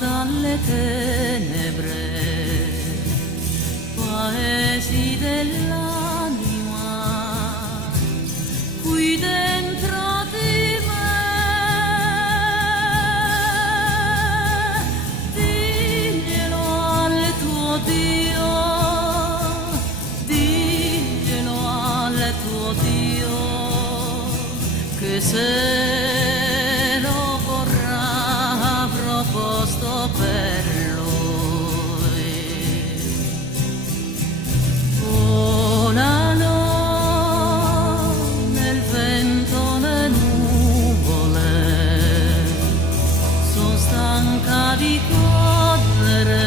dalle tenebre, paesi dell'anima, qui dentro di me. Diglielo al tuo Dio, diglielo al tuo Dio, che se lo vorrà avrò posto per lui. Volano nel vento le nuvole, sono stanca di correre,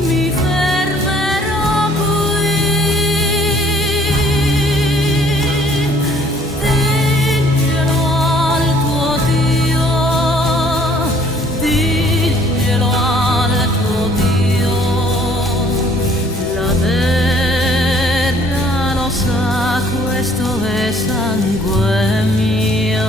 mi fermerò qui. Diglielo al tuo Dio, diglielo al tuo Dio, la terra lo sa, questo è sangue mio.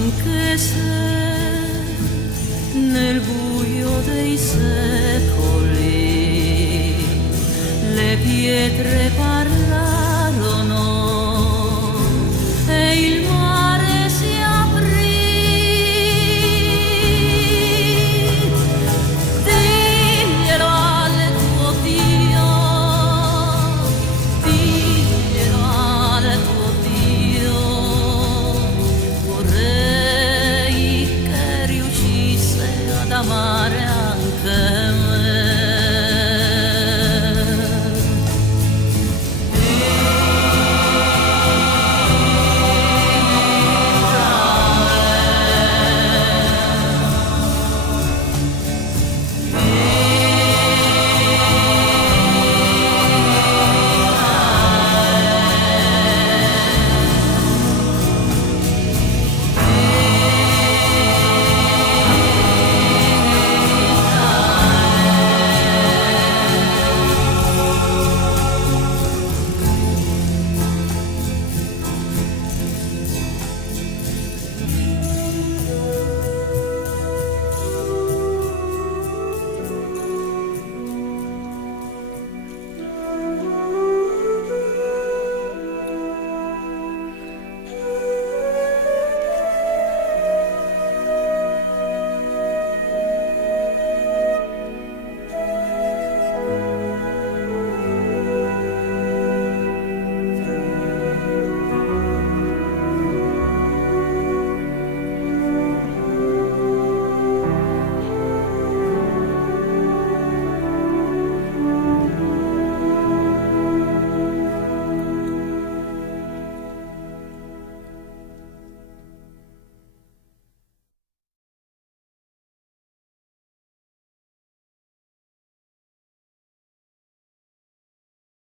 Anche se nel buio dei secoli le pietre parlano,